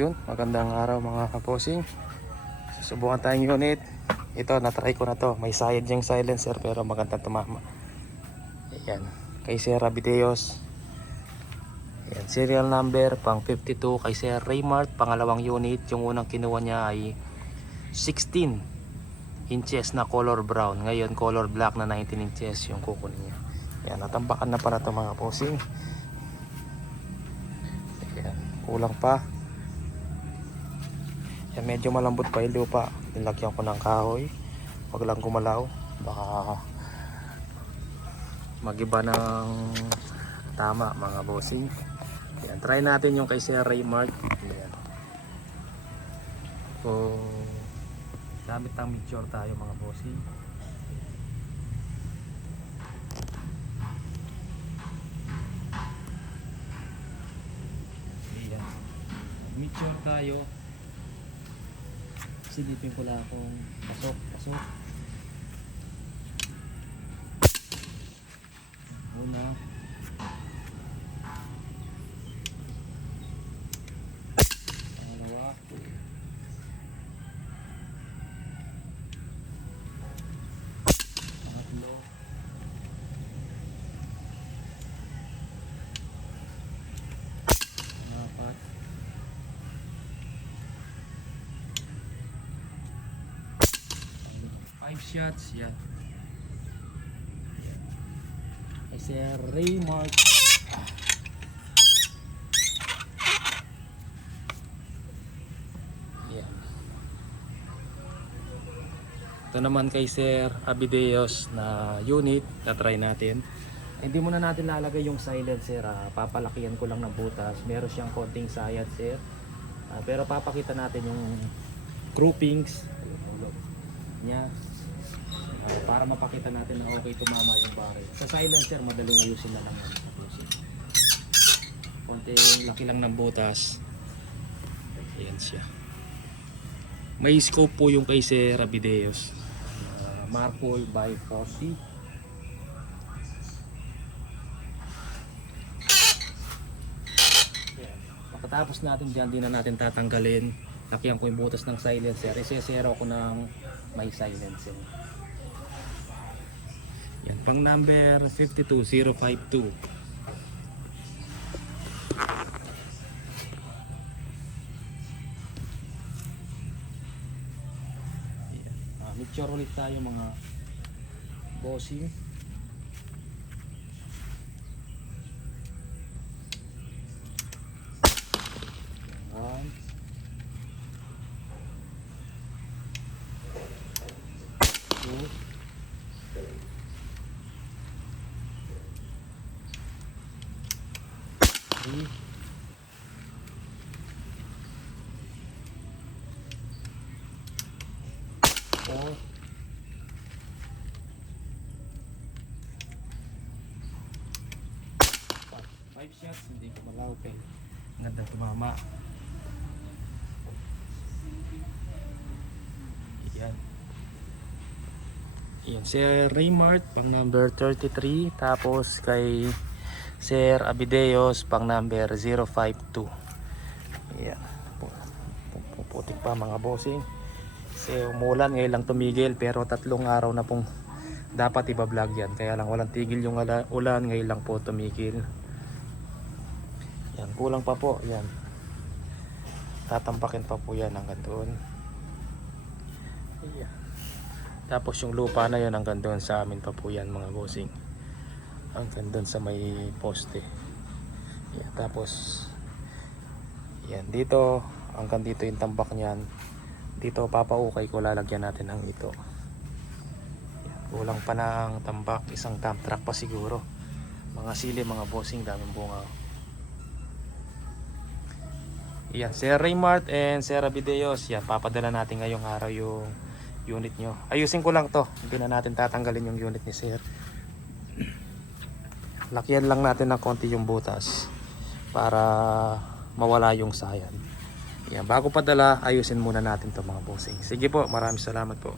Yun, magandang araw mga kaposing. Susubukan tayong unit. Ito, natry ko na to. May side yung silencer pero maganda tumama. Ayan, kay Sir Abideos. Ayan, serial number pang 52 kay Sir Raymart, pangalawang unit. Yung unang kinuha niya ay 16 inches na color brown. Ngayon color black na 19 inches yung kukunin niya. Ayan, natambakan na para to mga posing. Ayan, kulang pa. Yan, medyo malambot pa yung lupa. Nilagyan ko ng kahoy. Huwag lang gumalaw. Baka magiba ng tama mga bossing. Yan, try natin yung kay Sir Raymart. Yan. So, gamit ng mixture tayo mga bossing. Yan. Mixture tayo. Silipin ko lang kung pasok. Una. Pangalawa. Pangatlo. Pangapat. 5 shots, yan. Ay Sir Raymart. Yan. Ito naman kay Sir Abideos na unit na try natin. Hindi muna natin lalagay yung silencer, papalakihan ko lang ng butas. Meron siyang konting sayad sir. Pero papakita natin yung groupings niya. Para mapakita natin na okay tumama yung barrel. Sa silencer madaling ayusin na lang yan. Konting laki lang ng butas. Ayan siya. May scope po yung kay Sir Abideos. Marpol by 40. Pagkatapos natin dyan, di na natin tatanggalin. Lakihan ko yung butas ng silencer. Isesero ko ng may silencer. Yan, pang number 52052. Yan. Mixture ulit tayo mga bossing. Yan. 2. 3. 4. 5 shots, hindi ko malaw kay ganda tumama. Yan. Yan, Sir Raymart pang number 33, tapos kay Sir Abideos pang number 052. Yan. Puputik pa mga bossing. Kasi umulan ngayon lang tumigil, pero 3 araw na pong dapat iba-vlog yan. Kaya lang walang tigil yung ulan, ngayon lang po tumigil. Yan, kulang pa po. Yan. Tatampakin pa po yan hanggang doon. Yan. Tapos yung lupa na yun hanggang doon sa amin pa po yan mga bossing. Hanggang doon sa may poste. Yan, tapos yan dito hanggang dito yung tambak niyan. Dito papaukay ko, lalagyan natin ng ito. Yan, kulang pa ng tambak, isang dump truck pa siguro. Mga sili mga bossing, daming bunga. Yan, Sir Raymart and Sir Abideos. Yan, papadala natin ngayong araw yung unit nyo. Ayusin ko lang to, hindi na natin tatanggalin yung unit ni Sir. Lakihan lang natin ng konti yung butas para mawala yung sayad. Yan, bago padala, ayusin muna natin to mga bossing. Sige po, maraming salamat po.